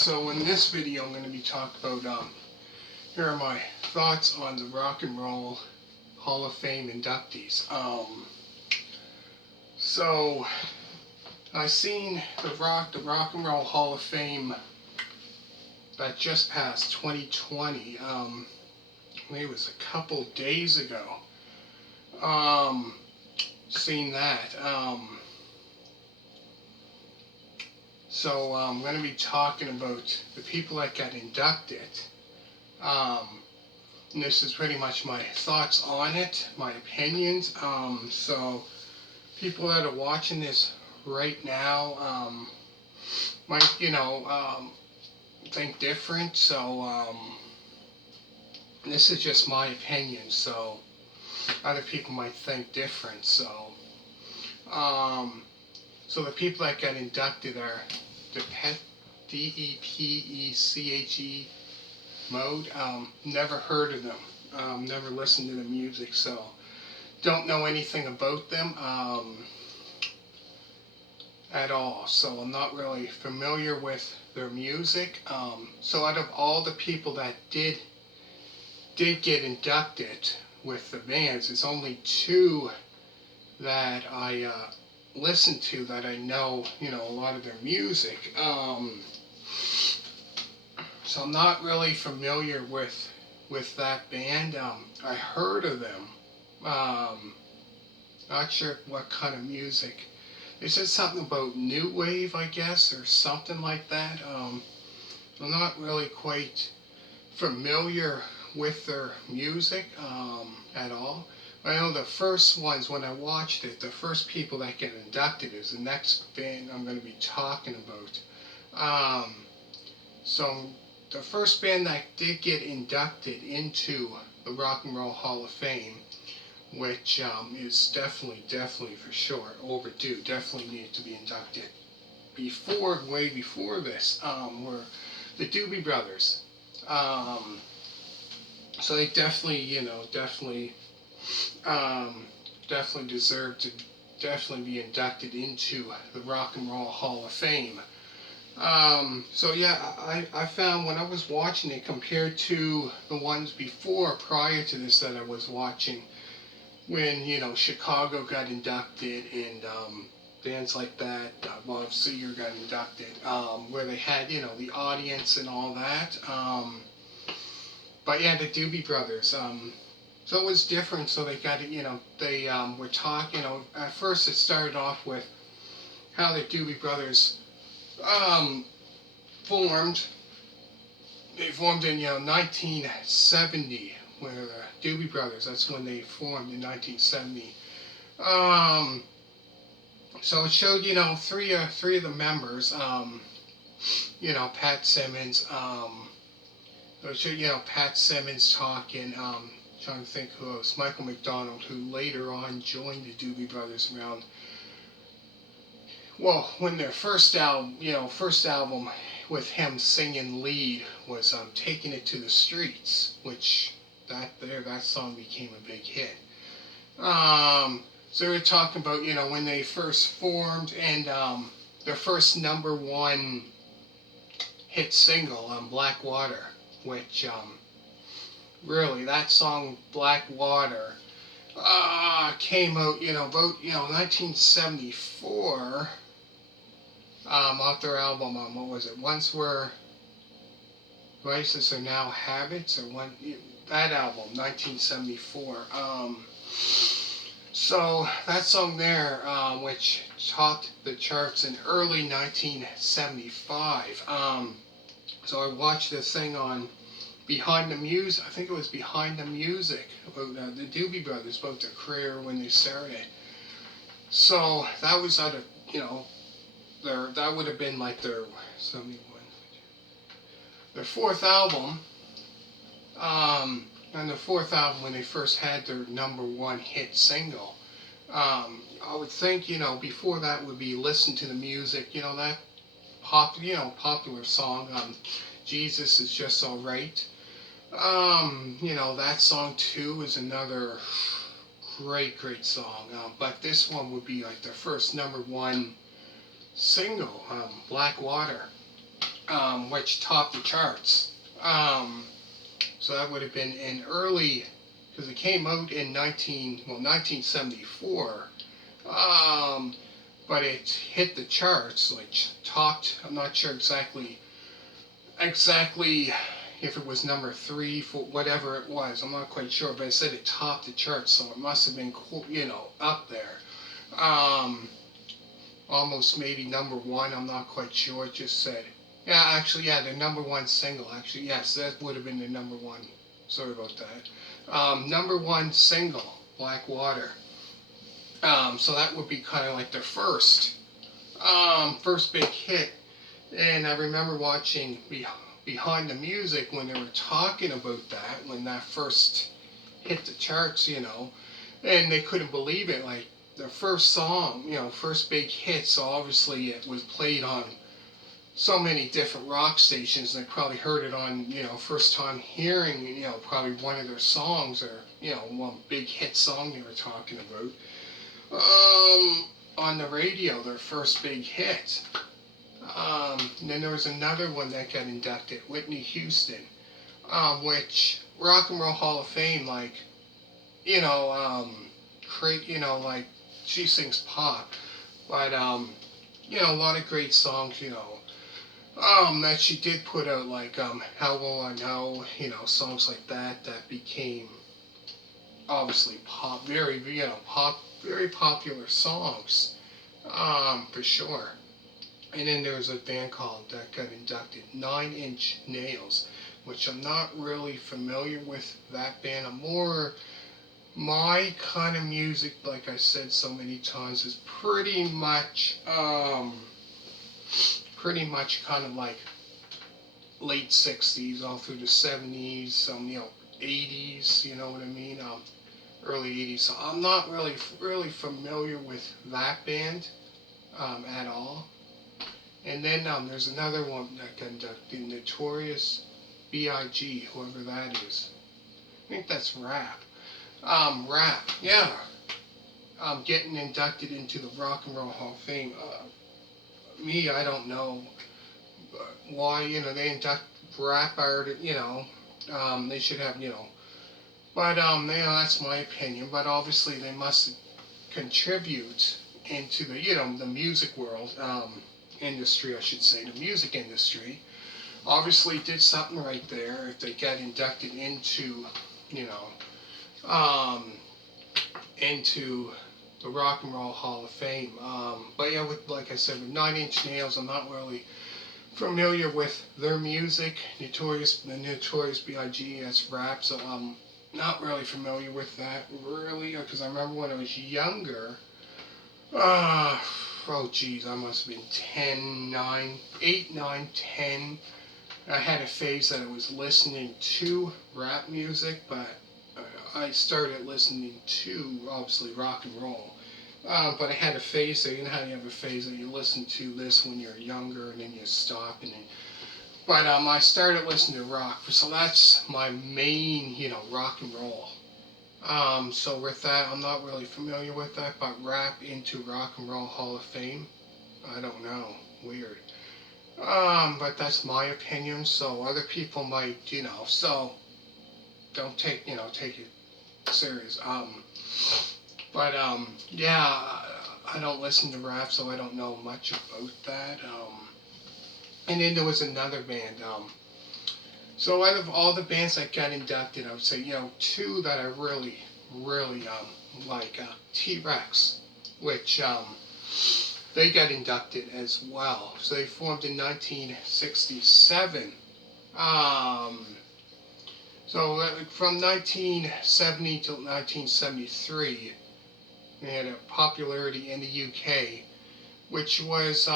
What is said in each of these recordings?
So in this video I'm going to be talking about, here are my thoughts on the Rock and Roll Hall of Fame inductees. So I seen the Rock and Roll Hall of Fame that just passed 2020. It was a couple days ago. Seen that. So I'm going to be talking about the people that got inducted. And this is pretty much my thoughts on it, my opinions. So people that are watching this right now might, think different. So this is just my opinion. So other people might think different. So the people that got inducted are Depeche Mode. Never heard of them. Never listened to the music, so don't know anything about them at all. So I'm not really familiar with their music. So out of all the people that did get inducted with the bands, it's only two that I listen to, that I know, a lot of their music. So I'm not really familiar with that band. I heard of them. Not sure what kind of music. They said something about new wave, I guess, or something like that. I'm not really quite familiar with their music at all. I know the first ones, when I watched it, the first people that get inducted is the next band I'm going to be talking about. So the first band that did get inducted into the Rock and Roll Hall of Fame, which is definitely for sure overdue, definitely needed to be inducted way before this, were the Doobie Brothers. So they definitely deserve to be inducted into the Rock and Roll Hall of Fame. So yeah, I found when I was watching it, compared to the ones prior to this that I was watching, when, Chicago got inducted and bands like that, Bob Seger got inducted, where they had, the audience and all that. But yeah, the Doobie Brothers, so it was different. So they got it, they were talking, at first it started off with how the Doobie Brothers formed. They formed in 1970, where the Doobie Brothers, that's when they formed in 1970. So it showed three of the members, Pat Simmons, it showed Pat Simmons talking, trying to think who else, Michael McDonald, who later on joined the Doobie Brothers around, well, when their first album with him singing lead was Taking It to the Streets, which that song became a big hit. So we were talking about, when they first formed, and their first #1 hit single, Black Water, which really, that song Black Water came out, about 1974. Off their album, what was it? Once Were Vices Are Now Habits, or that album, 1974. So that song there, which topped the charts in early 1975. So I watched this thing on Behind the Music. I think it was Behind the Music, about the Doobie Brothers, about their career when they started. So that was out of, that would have been like their fourth album. And the fourth album, when they first had their #1 hit single. I would think, before that would be Listen to the Music, that popular song, Jesus Is Just Alright. That song too is another great song. But this one would be like their first #1 single, Black Water. which topped the charts. So that would have been in early, because it came out in 1974. But it hit the charts, like topped. I'm not sure exactly if it was number 3 for whatever it was. I'm not quite sure, but it said it topped the charts, so it must have been up there. Almost maybe number 1. I'm not quite sure. It just said, yeah, actually, yeah, the number 1 single. Actually, yes, that would have been the number 1. Sorry about that. Number 1 single, Black Water. So that would be kind of like their first big hit. And I remember watching Behind the Music when they were talking about that, when that first hit the charts, and they couldn't believe it. Like, their first song, first big hit, so obviously it was played on so many different rock stations, and they probably heard it on, first time hearing, probably one of their songs, or, one big hit song they were talking about. On the radio, their first big hit. And then there was another one that got inducted, Whitney Houston, which Rock and Roll Hall of Fame, like, like, she sings pop, but, a lot of great songs, that she did put out, like, How Will I Know, songs like that became, obviously, pop, very popular songs, for sure. And then there was a band called that got inducted, 9 Inch Nails, which I'm not really familiar with that band. My kind of music, like I said so many times, is pretty much kind of like late 60s, all through the 70s, some, 80s, you know what I mean? Early 80s. So I'm not really familiar with that band at all. And then there's another one that got inducted, Notorious B.I.G., whoever that is. I think that's rap. Rap, yeah. Getting inducted into the Rock and Roll Hall of Fame. I don't know why, they induct rap artists, they should have, but, that's my opinion. But obviously they must contribute into the, the music world, industry, I should say, the music industry. Obviously did something right there if they got inducted into, into the Rock and Roll Hall of Fame. But yeah, like I said, with 9 Inch Nails, I'm not really familiar with their music. The Notorious B.I.G. that's rap, so I'm not really familiar with that, really, because I remember when I was younger, oh geez, I must have been 8, 9, 10. I had a phase that I was listening to rap music, but I started listening to, obviously, rock and roll. But I had a phase there. You know how you have a phase that you listen to this when you're younger and then you stop. But I started listening to rock. So that's my main, rock and roll. So with that, I'm not really familiar with that, but rap into Rock and Roll Hall of Fame, I don't know. Weird. But that's my opinion, so other people might, so don't take it serious. But yeah, I don't listen to rap, so I don't know much about that. And then there was another band. So out of all the bands that got inducted, I would say, 2 that I really like, TRex, which they got inducted as well. So they formed in 1967. So from 1970 till 1973, they had a popularity in the UK, which was,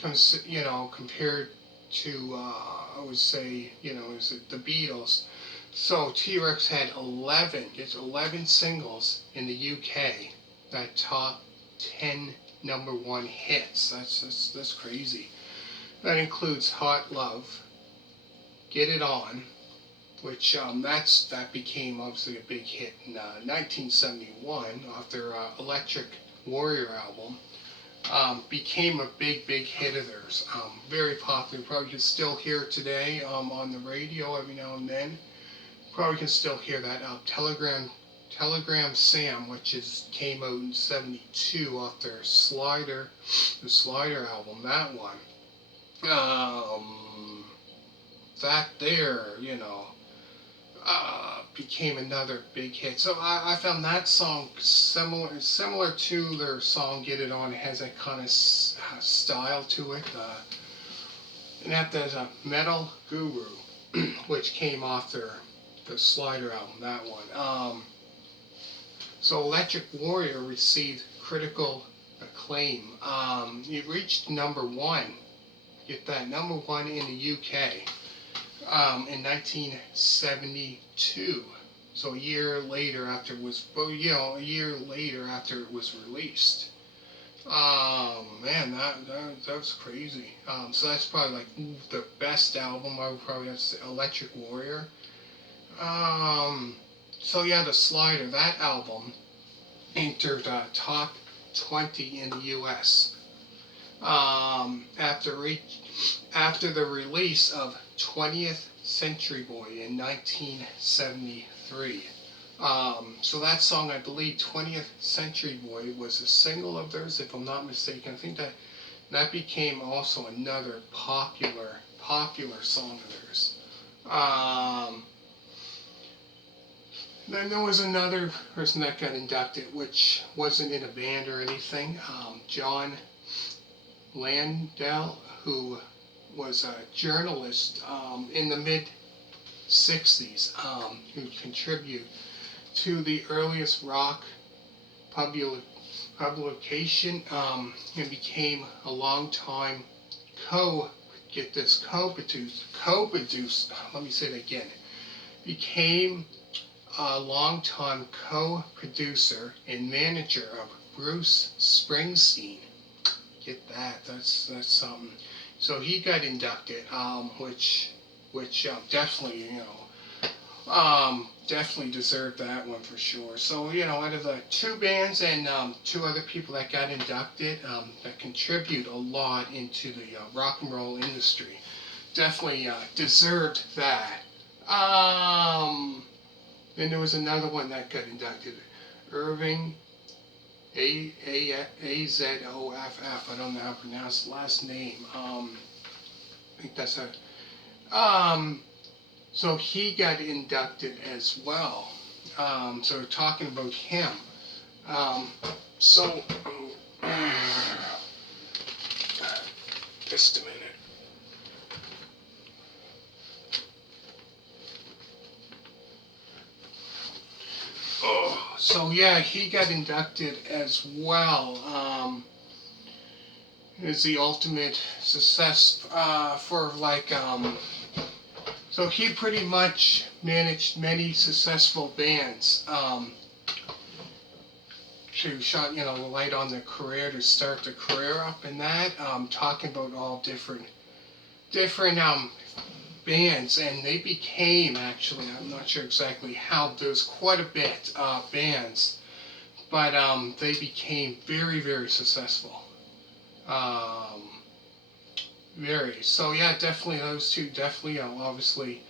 compared to, I would say, is it the Beatles. So TRex had 11 singles in the UK that top 10 number 1 hits. That's crazy. That includes Hot Love, Get It On, which that became obviously a big hit in 1971 off their Electric Warrior album. became a big hit of theirs. Very popular. Probably can still hear it today on the radio every now and then. Probably can still hear that. Telegram Sam, which came out in '72 off their the Slider album. That one. That there, became another big hit. So I found that song similar to their song "Get It On." It has that kind of style to it. And that there's a Metal Guru, which came off the Slider album. That one. So Electric Warrior received critical acclaim. It reached #1. Get that, #1 in the UK. In 1972. So a year later after it was, released. Man, that was crazy. So that's probably like the best album. I would probably have to say Electric Warrior. So yeah, the Slider, that album entered top 20 in the U.S. After the release of 20th Century Boy in 1973. So that song, I believe 20th Century Boy was a single of theirs, if I'm not mistaken. I think that became also another popular song of theirs. Then there was another person that got inducted, which wasn't in a band or anything. John Landell, who was a journalist in the mid-'60s, who contributed to the earliest rock publication and became a long-time became a long-time co-producer and manager of Bruce Springsteen. Get that? That's something. So he got inducted, which definitely, definitely deserved that one for sure. So, out of the two bands and two other people that got inducted, that contribute a lot into the rock and roll industry, definitely deserved that. Then there was another one that got inducted, Irving Azoff. I don't know how to pronounce the last name. I think that's so he got inducted as well. So we're talking about him. So just a minute. So yeah, he got inducted as well. Is the ultimate success for so he pretty much managed many successful bands to light on their career, to start their career up in that. Talking about all different bands, and they became, actually, I'm not sure exactly how, there's quite a bit bands, but they became very successful. So yeah, definitely those two definitely obviously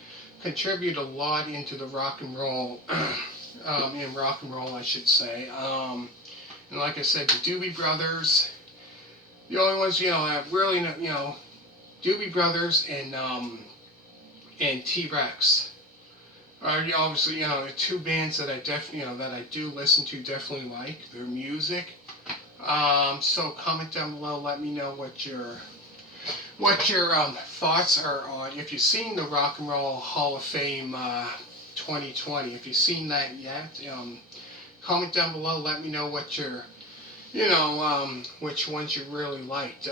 contribute a lot into the rock and roll, in rock and roll I should say. And like I said, the Doobie Brothers, the only ones that really Doobie Brothers and TRex are obviously the two bands that I definitely that I do listen to, definitely like their music. So comment down below, let me know what your thoughts are on, if you've seen the Rock and Roll Hall of Fame 2020. If you've seen that yet, comment down below, let me know what your which ones you really liked,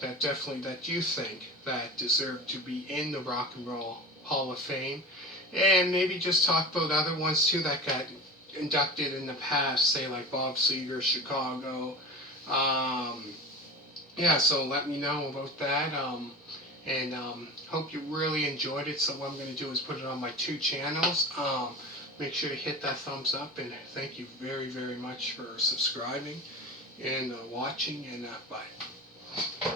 that you think that deserve to be in the Rock and Roll Hall of Fame. And maybe just talk about other ones too that got inducted in the past, say like Bob Seger, Chicago. Yeah, so let me know about that. And hope you really enjoyed it. So what I'm going to do is put it on my two channels. Make sure to hit that thumbs up, and thank you very much for subscribing. and watching, and bye.